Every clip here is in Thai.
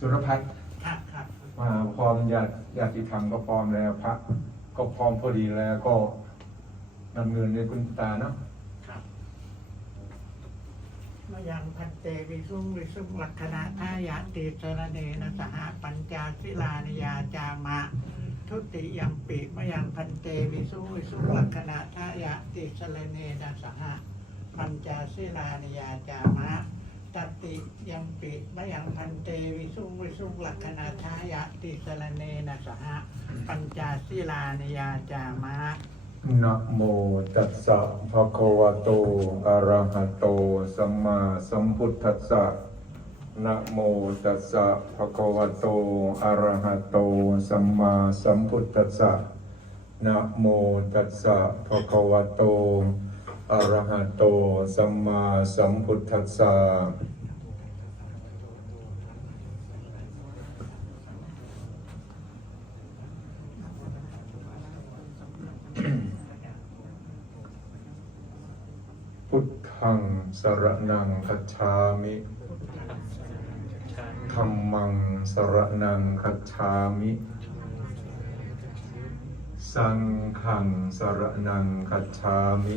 สุรพัฒน์ครับครับมาพร้อมญาติญาติธรรมก็พร้อมแล้วพระก็พร้อมพอดีแล้วก็นำเงินในคุณตาเนาะครับมยังพันเตวิสุงวิสุงลักขณะทายาติสรเนนะสหปัญจาศิลานิยาจามะ ทุติยัมปิมยังพันเตวิสุงวิสุงลักขณะทายาติสรเนนะสหปัญจาศิลานิยาจามะ ตติยัมปิมยังพันเตวิสุงวิสุงลักขณะทายาติสรเนนะสหปัญจาศิลานิยาจามะนะโมตัสสะภะคะวะโตอะระหะโตสัมมาสัมพุทธัสสะนะโมตัสสะภะคะวะโตอะระหะโตสัมมาสัมพุทธัสสะนะโมตัสสะภะคะวะโต อระหะโตสัมมาสัมพุทธัสสะพุทธังสรนังคัจฉามิธรรมังสรนังคัจฉามิ สังฆังสรนังคัจฉามิ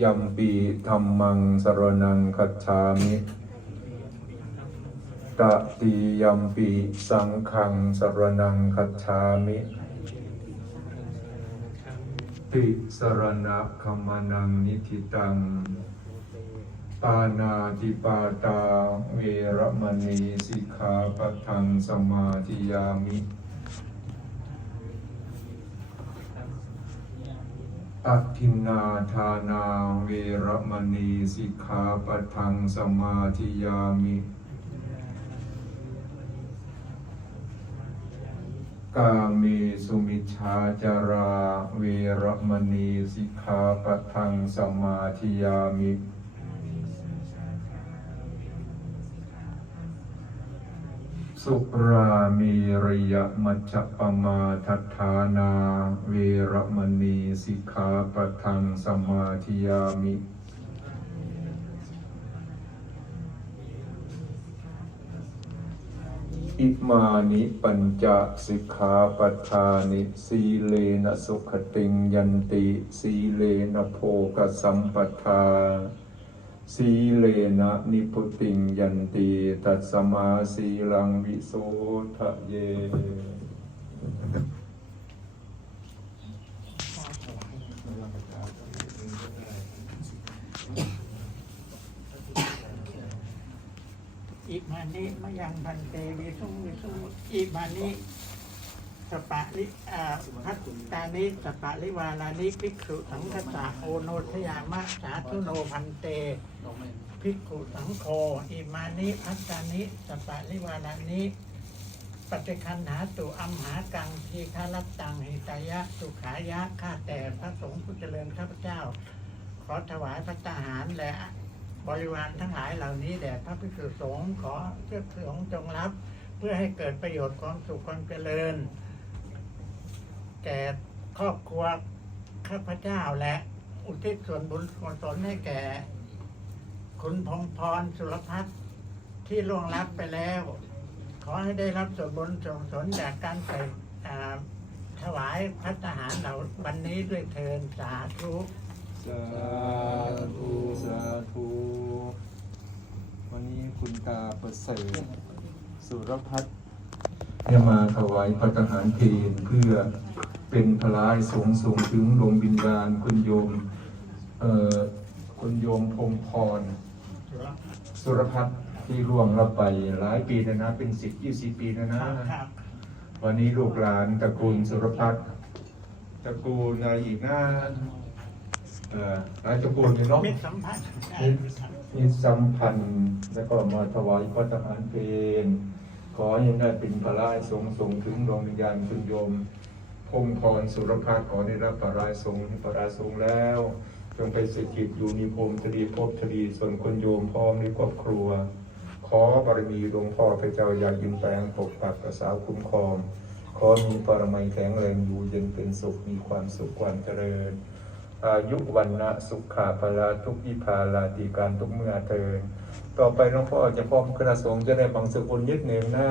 ยัมปีธรรมังสรนังคัจฉามิตติยัมปีสังฆังสรนังคัจฉามิติสรณะขมนังนิธิตัง ปานาติปาตาเวรมณีสิกขาปะทังสมาธิยามิ อทินนาทานาเวรมณีสิกขาปทังสมาธิยามิกาเมสุมิชฌาจาราเวรมณีสิกขาปทังสมาธิยามิ สุรามีระยะมัจจปมาทัฏฐานา เวรมณีสิกขาปทังสมาธิยามิ อิมานิปัญจสิกขาปัฏฐานิสีเลนะสุขติงยันติ สีเลนะโภกสัมปทา สีเลนะนิพุติงยันติตัสสมาสีลังวิโสทะเย อิมานิมยังพันเตวิสุวิสุอิมานิ สปะลิพัตตานิสปะลิวาลานิภิกขุสังฆสะโอโนทยามะสาธุโนพันเตภิกขุสังโฆอิมานิพัตตานิสปะลิวาลานิปฏิคันหาตุอัมหากังทีฆารัตตังหิตายะสุขายะข้าแต่พระสงฆ์ผู้เจริญข้าพเจ้า ขอถวายพระทหารและบริวารทั้งหลายเหล่านี้แด่พระภิกษุสงฆ์ขอเพื่อสงฆ์จงรับ เพื่อให้เกิดประโยชน์ความสุขความเจริญ แก่ครอบครัวข้าพเจ้าและอุทิศส่วนบุญกุศลให้แก่ คุณพงพรสุรพัฒน์ที่ล่วงลับไปแล้ว ขอให้ได้รับส่วนบุญส่วนกุศลจากการใส่อ่าถวายพัฒหารเหล่าวันนี้ด้วยเทินสาธุสาธุสาธุวันนี้คุณตาประเสริฐสุรพัฒน์จะมาถวายพระทหารเพลเพื่อ เป็นพลายสูงสูงถึงดวงวิญญาณคุณโยมเอ่อคุณโยมพงพร สุรพัฒน์ที่ร่วงรับไปหลายปีแล้วนะ เป็นสิบยี่สิบปีแล้วนะครับวันนี้ลูกหลานตระกูลสุรพัฒน์ตระกูลอะไรอีกนะเอ่อหลายตระกูลอยู่เนาะมิตรสัมพันธ์มิตรนิสัมพันธ์ แล้วก็มาถวายพระทหารเพลงขอให้ได้เป็นพระราชสงฆ์ส่งถึงดวงวิญญาณคุณโยม พงพรสุรภาขอได้รับปรายสงปรายสงแล้ว จงไปสถิตอยู่ในภูมิทรีภพทรีส่วนคนโยมพร้อมในครอบครัว ขอบารมีหลวงพ่อพระเจ้าอยากยินแปลงปกปักรักษาคุ้มครอง ขอมีปรมัยแข็งแรงอยู่เย็นเป็นสุขมีความสุขความเจริญ อายุวันนะสุขาภลาทุกอิภาลาติการทุกเมื่อเทินต่อไปหลวงพ่อจะพร้อมคณะสงฆ์จะได้บังสุกุลยึดหนึ่งนะ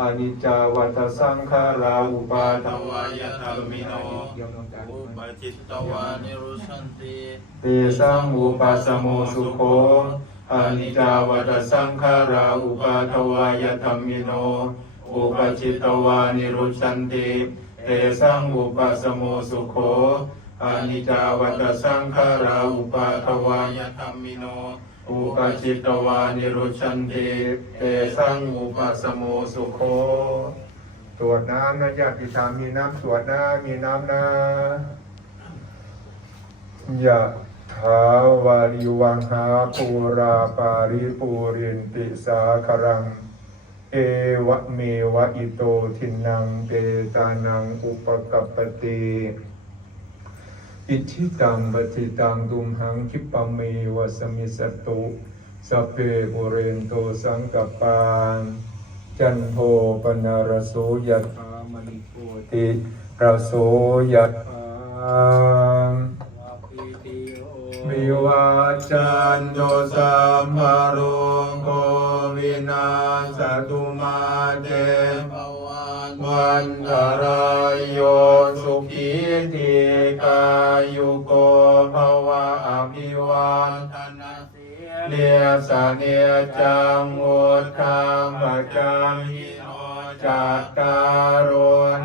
อนิจจาวัฏสังขาราอุปาทวายยธรรมิโนอุปจิตตวานิรุสันติเตสังอุปสโมสุโคอนิจจาวัฏสังขาราอุปาทวายธรรมิโนอุปจิตตวานิรุชันติเตสังอุปสโมสุโคอนิจจาวัฏสังขาราอุปาทวายยธรรมิโน อุปจิตตวานิรุชันติเตสังอุปสโมสุโคตรวจน้ำนะญาติธรรมมีน้ำตรวจน้ำมีน้ำนะยะถาวาริวังหาปูราปาริปูรินติสาคารัง เอวะเมวะอิโตทินังเปตานังอุปกัปปติ อิทธิตังปฏิตังตุมหังคิปะเมวะสมิสตุสเพปุเรนโตสังกปานจันโทปนารโสยถามณิโพติระโสยถาปิติโอวิวาจันโตสัมภโรโควินาสตุมาเตภ วันตรายโยสุขีทีกายุโกภวะอภิวาธนาเสียเลียสาเนียจังโอทามปจังหิโนจัตตารโอ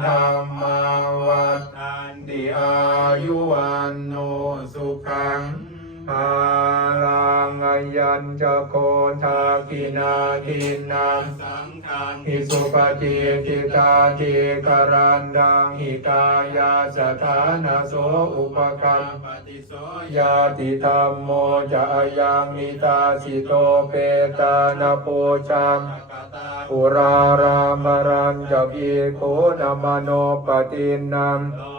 ธรรมาวัฏฐานติอายุวันโนสุขังอาลังอยัญจโกทากินาทินังส สุปฏิทิตาทิกรันดังหิตายาสถานาโสอุปกัมปฏิโสยาติธรรมโมจะยังมิตาสิโตเปตานาปูชังปุรารามารังจะพีโคนามโนปตินังลม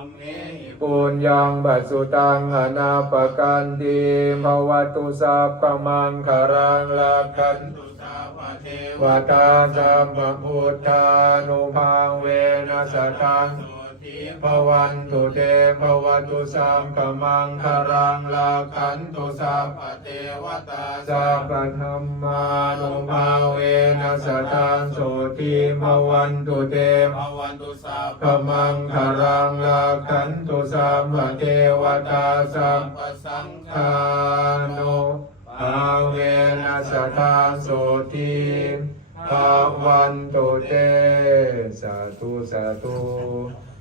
ปุญญังบัสสุตังอนาปกันติภวตุสัพพมังคารังลาคันตุสาวะเทววตาสัมพุทธานุภาเวนัสตัง ทิภวันตุเตภวตุสัมปมังคารังลาคันตุสัพปเทวตาสัพธรรมานุภาเวนัสทังโสติภวันตุเตภวันตุสาพมังคารังลาคันตุสัมมเทวตาสัมปสังฆานุอาเวนัสทาโสติภวันตุเตสาธุสาธุ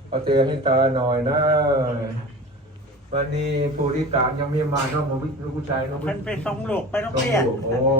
เอาเตือนให้ตาหน่อยนะ วันนี้ผู้ที่ตามยังไม่มาเนาะหมอวิทย์ลูกผู้ชายเนาะมันไปส่งลูกไปโรงต้องเรียนลูกโอ้